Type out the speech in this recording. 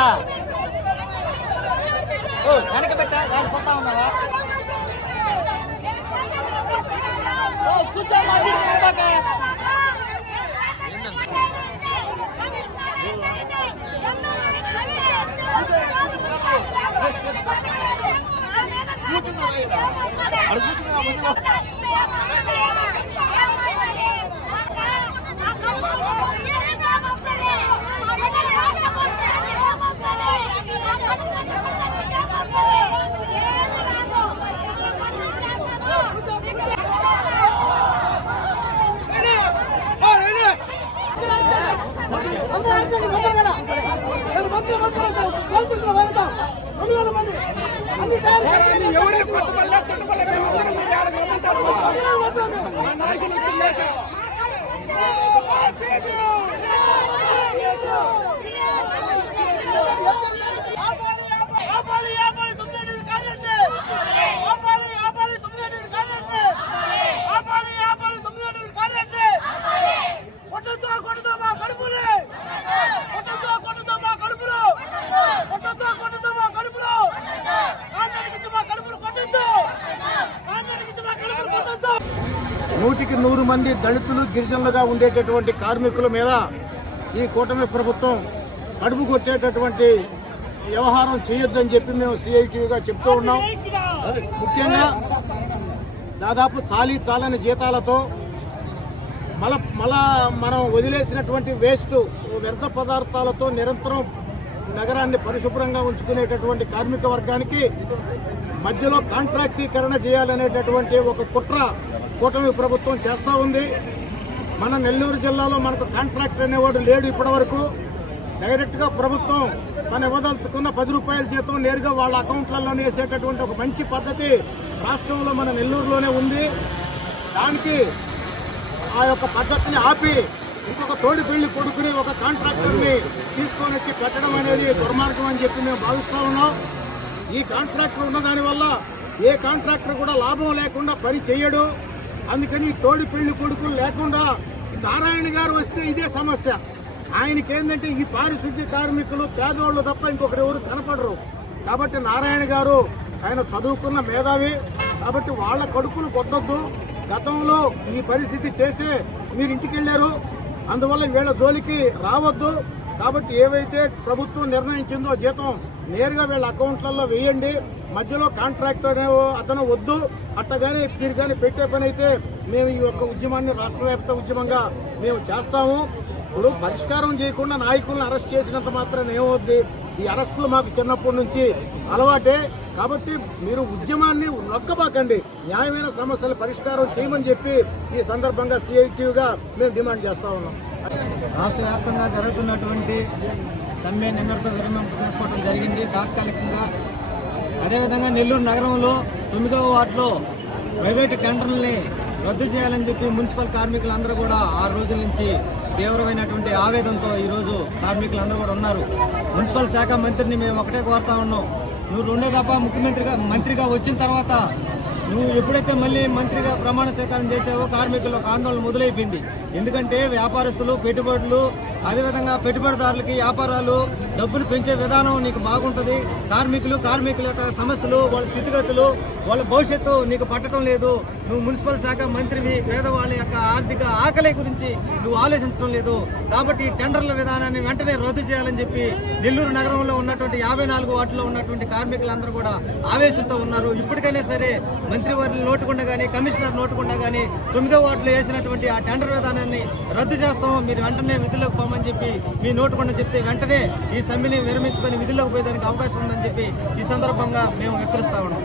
పెట్టా వెనక పెట్టా దాని పోతా ఉన్నావా నూటికి 100 మంది దళితులు గిరిజనులుగా ఉండేటటువంటి కార్మికుల మీద ఈ కూటమి ప్రభుత్వం కడుపు కొట్టేటటువంటి వ్యవహారం చేయొద్దని చెప్పి మేము సిఐటిగా చెప్తూ ఉన్నాం. ముఖ్యంగా దాదాపు చాలని జీతాలతో మళ్ళా మనం వదిలేసినటువంటి వేస్ట్ వ్యర్థ పదార్థాలతో నిరంతరం నగరాన్ని పరిశుభ్రంగా ఉంచుకునేటటువంటి కార్మిక వర్గానికి మధ్యలో కాంట్రాక్టీకరణ చేయాలనేటటువంటి ఒక కుట్ర కూటమి ప్రభుత్వం చేస్తూ ఉంది. మన నెల్లూరు జిల్లాలో మనకు కాంట్రాక్టర్ అనేవాడు లేడు. ఇప్పటి వరకు డైరెక్ట్గా ప్రభుత్వం తను ఇవ్వదలుచుకున్న 10 రూపాయల జీతం నేరుగా వాళ్ళ అకౌంట్లలోనే వేసేటటువంటి ఒక మంచి పద్ధతి రాష్ట్రంలో మన నెల్లూరులోనే ఉంది. దానికి ఆ యొక్క పద్ధతిని ఆపి ఇంకొక తోడి పెళ్లి కొడుకుని ఒక కాంట్రాక్టర్ని తీసుకొని వచ్చి పెట్టడం అనేది దుర్మార్గం అని చెప్పి మేము భావిస్తూ ఉన్నాం. ఈ కాంట్రాక్టర్ ఉన్న దానివల్ల ఏ కాంట్రాక్టర్ కూడా లాభం లేకుండా పని చేయడు. అందుకని తోడి పెళ్లి కొడుకులు లేకుండా నారాయణ గారు వస్తే ఇదే సమస్య. ఆయనకేందంటే ఈ పారిశుద్ధ్య కార్మికులు పేదవాళ్ళు తప్ప ఇంకొకరు ఎవరు కనపడరు. కాబట్టి నారాయణ గారు ఆయన చదువుకున్న మేధావి. కాబట్టి వాళ్ళ కడుపులు కొట్టొద్దు. గతంలో ఈ పరిస్థితి చేసే మీరు ఇంటికి వెళ్ళారు. అందువల్ల వీళ్ళ జోలికి రావద్దు. కాబట్టి ఏవైతే ప్రభుత్వం నిర్ణయించిందో జీతం నేరుగా వీళ్ళ అకౌంట్లలో వేయండి. మధ్యలో కాంట్రాక్టర్ అతను వద్దు. అట్టగానే మీరు కానీ పెట్టే పని అయితే మేము ఈ యొక్క ఉద్యమాన్ని రాష్ట్ర వ్యాప్త ఉద్యమంగా మేము చేస్తాము. ఇప్పుడు పరిష్కారం చేయకుండా నాయకులను అరెస్ట్ చేసినంత మాత్రం ఏమవుద్ది? ఈ అరెస్టులు మాకు చిన్నప్పటి నుంచి అలవాటే. కాబట్టి మీరు ఉద్యమాన్ని నొక్కబాకండి. న్యాయమైన సమస్యల పరిష్కారం చేయమని చెప్పి ఈ సందర్భంగా సిఐటిగా మేము డిమాండ్ చేస్తా ఉన్నాం. రాష్ట్ర వ్యాప్తంగా జరుగుతున్నటువంటి సమ్మె నిన్నటితో విరమణ చేసుకోవడం జరిగింది తాత్కాలికంగా. అదేవిధంగా నెల్లూరు నగరంలో 9వ వార్డులో ప్రైవేటు టెండర్లని రద్దు చేయాలని చెప్పి మున్సిపల్ కార్మికులందరూ కూడా 6 రోజుల నుంచి తీవ్రమైనటువంటి ఆవేదనతో ఈరోజు కార్మికులందరూ కూడా ఉన్నారు. మున్సిపల్ శాఖ మంత్రిని మేము ఒకటే కోరుతా ఉన్నాం, నువ్వు రెండో దఫా మంత్రిగా వచ్చిన తర్వాత నువ్వు ఎప్పుడైతే మళ్ళీ మంత్రిగా ప్రమాణ స్వీకారం చేసావో కార్మికులకు ఆందోళన మొదలైపోయింది. ఎందుకంటే వ్యాపారస్తులు, పెట్టుబడులు, అదేవిధంగా పెట్టుబడిదారులకి వ్యాపారాలు డబ్బులు పెంచే విధానం నీకు బాగుంటుంది. కార్మికుల యొక్క సమస్యలు, వాళ్ళ స్థితిగతులు, వాళ్ళ భవిష్యత్తు నీకు పట్టడం లేదు. నువ్వు మున్సిపల్ శాఖ మంత్రివి, పేదవాళ్ళ యొక్క ఆర్థిక ఆకలి గురించి నువ్వు ఆలోచించడం లేదు. కాబట్టి టెండర్ల విధానాన్ని వెంటనే రద్దు చేయాలని చెప్పి నెల్లూరు నగరంలో ఉన్నటువంటి 54 వార్డులో ఉన్నటువంటి కార్మికులందరూ కూడా ఆవేశంతో ఉన్నారు. ఇప్పటికైనా సరే మంత్రివర్యులు నోటుకుండా కానీ, కమిషనర్ నోటుకుండా కానీ 9వ వార్డులో వేసినటువంటి ఆ టెండర్ విధానాన్ని రద్దు చేస్తాము, మీరు వెంటనే విధుల్లోకి పోమని చెప్పి మీ నోటుకుండా చెప్తే వెంటనే ఈ సమ్మెని విరమించుకొని విధుల్లోకి పోయేదానికి అవకాశం ఉందని చెప్పి ఈ సందర్భంగా మేము హెచ్చరిస్తా ఉన్నాం.